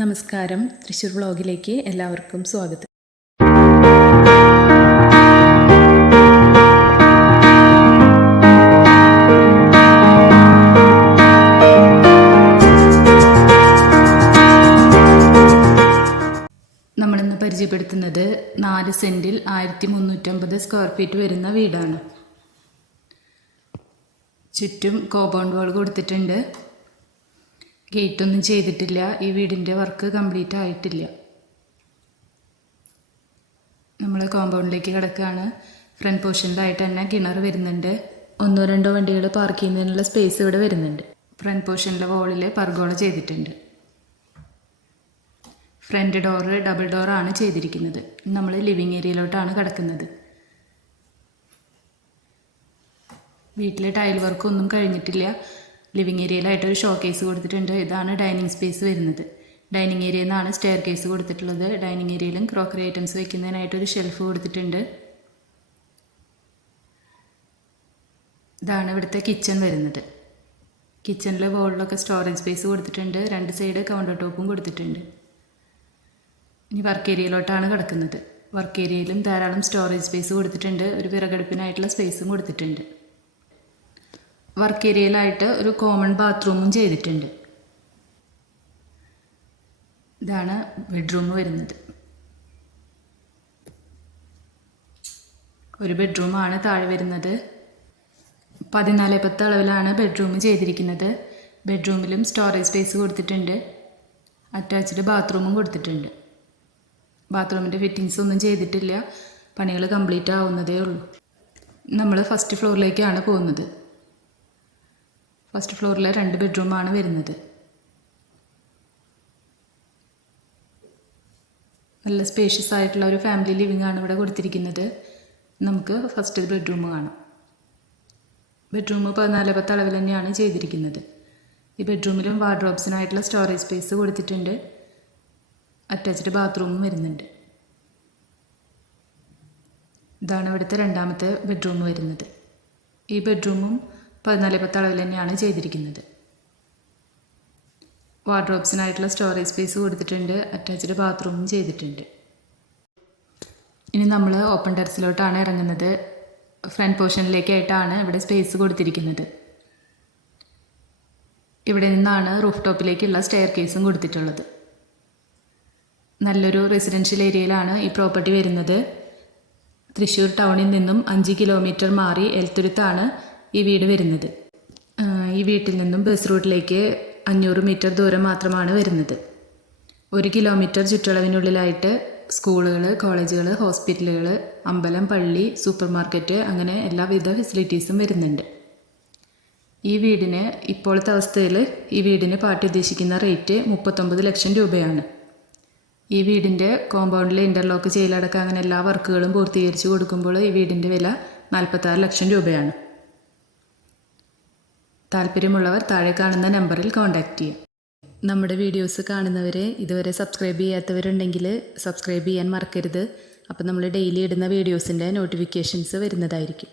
നമസ്കാരം. തൃശ്ശൂർ വ്ളോഗിലേക്ക് എല്ലാവർക്കും സ്വാഗതം. നമ്മളിന്ന് പരിചയപ്പെടുത്തുന്നത് നാല് സെന്റിൽ ആയിരത്തി മുന്നൂറ്റമ്പത് സ്ക്വയർ ഫീറ്റ് വരുന്ന വീടാണ്. ചുറ്റും കോമ്പൗണ്ട് വാൾ കൊടുത്തിട്ടുണ്ട്. ഗേറ്റ് ഒന്നും ചെയ്തിട്ടില്ല. ഈ വീടിന്റെ വർക്ക് കംപ്ലീറ്റ് ആയിട്ടില്ല. നമ്മൾ കോമ്പൗണ്ടിലേക്ക് കിടക്കുകയാണ് ഫ്രണ്ട് പോർഷനിലായിട്ട് തന്നെ കിണർ വരുന്നുണ്ട്. ഒന്നോ രണ്ടോ വണ്ടികൾ പാർക്ക് ചെയ്യുന്നതിനുള്ള സ്പേസ് ഇവിടെ വരുന്നുണ്ട്. ഫ്രണ്ട് പോർഷനിലെ വോളിൽ പർഗോള ചെയ്തിട്ടുണ്ട്. ഫ്രണ്ട് ഡോറ് ഡബിൾ ഡോറാണ് ചെയ്തിരിക്കുന്നത്. നമ്മൾ ലിവിങ് ഏരിയയിലോട്ടാണ് കിടക്കുന്നത്. വീട്ടിലെ ടൈൽ വർക്കൊന്നും കഴിഞ്ഞിട്ടില്ല. ലിവിങ് ഏരിയയിലായിട്ട് ഒരു ഷോ കേസ് കൊടുത്തിട്ടുണ്ട്. ഇതാണ് ഡൈനിങ് സ്പേസ് വരുന്നത്. ഡൈനിങ് ഏരിയയിൽ നിന്നാണ് സ്റ്റെയർ കേസ് കൊടുത്തിട്ടുള്ളത്. ഡൈനിങ് ഏരിയയിലും ക്രോക്കറി ഐറ്റംസ് വെക്കുന്നതിനായിട്ട് ഒരു ഷെൽഫ് കൊടുത്തിട്ടുണ്ട്. ഇതാണ് ഇവിടുത്തെ കിച്ചൺ വരുന്നത്. കിച്ചണിൽ വോളിലൊക്കെ സ്റ്റോറേജ് സ്പേസ് കൊടുത്തിട്ടുണ്ട്. രണ്ട് സൈഡ് കൗണ്ടർ ടോപ്പും കൊടുത്തിട്ടുണ്ട്. ഇനി വർക്ക് ഏരിയയിലോട്ടാണ് കിടക്കുന്നത്. വർക്ക് ഏരിയയിലും ധാരാളം സ്റ്റോറേജ് സ്പേസ് കൊടുത്തിട്ടുണ്ട്. ഒരു വിറകടുപ്പിനായിട്ടുള്ള സ്പേസും കൊടുത്തിട്ടുണ്ട്. വർക്ക് ഏരിയയിലായിട്ട് ഒരു കോമൺ ബാത്റൂമും ചെയ്തിട്ടുണ്ട്. ഇതാണ് ബെഡ്റൂം വരുന്നത്. ഒരു ബെഡ്റൂമാണ് താഴെ വരുന്നത്. പതിനാല് പത്ത് അളവിലാണ് ബെഡ്റൂം ചെയ്തിരിക്കുന്നത്. ബെഡ്റൂമിലും സ്റ്റോറേജ് സ്പേസ് കൊടുത്തിട്ടുണ്ട്. അറ്റാച്ച്ഡ് ബാത്റൂമും കൊടുത്തിട്ടുണ്ട്. ബാത്റൂമിന്റെ ഫിറ്റിങ്സ് ഒന്നും ചെയ്തിട്ടില്ല. പണികൾ കംപ്ലീറ്റ് ആവുന്നതേ ഉള്ളൂ. നമ്മൾ ഫസ്റ്റ് ഫ്ലോറിലേക്കാണ് പോകുന്നത്. ഫസ്റ്റ് ഫ്ലോറിൽ രണ്ട് ബെഡ്റൂമാണ് വരുന്നത്. നല്ല സ്പേഷ്യസ് ആയിട്ടുള്ള ഒരു ഫാമിലി ലിവിംഗ് ആണ് ഇവിടെ കൊടുത്തിരിക്കുന്നത്. നമുക്ക് ഫസ്റ്റ് ബെഡ്റൂം കാണാം. ബെഡ്റൂം പതിനാല് പത്ത് അളവിൽ തന്നെയാണ് ചെയ്തിരിക്കുന്നത്. ഈ ബെഡ്റൂമിലും വാർഡ്രോബ്സിനായിട്ടുള്ള സ്റ്റോറേജ് സ്പേസ് കൊടുത്തിട്ടുണ്ട്. അറ്റാച്ച്ഡ് ബാത്റൂമും വരുന്നുണ്ട്. ഇതാണ് ഇവിടുത്തെ രണ്ടാമത്തെ ബെഡ്റൂം വരുന്നത്. ഈ ബെഡ്റൂമും പതിനാല് പത്ത് അളവിൽ തന്നെയാണ് ചെയ്തിരിക്കുന്നത്. വാർഡ്രോബ്സിനായിട്ടുള്ള സ്റ്റോറേജ് സ്പേസ് കൊടുത്തിട്ടുണ്ട്. അറ്റാച്ച്ഡ് ബാത്റൂമും ചെയ്തിട്ടുണ്ട്. ഇനി നമ്മൾ ഓപ്പൺ ടെറസിലോട്ടാണ് ഇറങ്ങുന്നത്. ഫ്രണ്ട് പോർഷനിലേക്കായിട്ടാണ് ഇവിടെ സ്പേസ് കൊടുത്തിരിക്കുന്നത്. ഇവിടെ നിന്നാണ് റൂഫ് ടോപ്പിലേക്കുള്ള സ്റ്റെയർ കേസും കൊടുത്തിട്ടുള്ളത്. നല്ലൊരു റെസിഡൻഷ്യൽ ഏരിയയിലാണ് ഈ പ്രോപ്പർട്ടി വരുന്നത്. തൃശ്ശൂർ ടൗണിൽ നിന്നും അഞ്ച് കിലോമീറ്റർ മാറി എൽത്തുരുത്താണ് ഈ വീട് വരുന്നത്. ഈ വീട്ടിൽ നിന്നും ബസ് റൂട്ടിലേക്ക് അഞ്ഞൂറ് മീറ്റർ ദൂരം മാത്രമാണ് വരുന്നത്. ഒരു കിലോമീറ്റർ ചുറ്റളവിനുള്ളിലായിട്ട് സ്കൂളുകൾ കോളേജുകൾ ഹോസ്പിറ്റലുകൾ അമ്പലം പള്ളി സൂപ്പർ മാർക്കറ്റ് അങ്ങനെ എല്ലാവിധ ഫെസിലിറ്റീസും വരുന്നുണ്ട്. ഈ വീടിന് ഇപ്പോഴത്തെ അവസ്ഥയിൽ ഈ വീടിന് പാട്ട് ഉദ്ദേശിക്കുന്ന റേറ്റ് മുപ്പത്തൊമ്പത് ലക്ഷം രൂപയാണ്. ഈ വീടിന്റെ കോമ്പൗണ്ടിൽ ഇന്റർലോക്ക് ചെയ്യലടക്കം അങ്ങനെ എല്ലാ വർക്കുകളും പൂർത്തീകരിച്ച് കൊടുക്കുമ്പോൾ ഈ വീടിന്റെ വില നാൽപ്പത്താറ് ലക്ഷം രൂപയാണ്. താല്പര്യമുള്ളവർ താഴെ കാണുന്ന നമ്പറിൽ കോൺടാക്റ്റ് ചെയ്യാം. നമ്മുടെ വീഡിയോസ് കാണുന്നവരെ ഇതുവരെ സബ്സ്ക്രൈബ് ചെയ്യാത്തവരുണ്ടെങ്കിൽ സബ്സ്ക്രൈബ് ചെയ്യാൻ മറക്കരുത്. അപ്പോൾ നമ്മൾ ഡെയിലി ഇടുന്ന വീഡിയോസിന്റെ നോട്ടിഫിക്കേഷൻസ് വരുന്നതായിരിക്കും.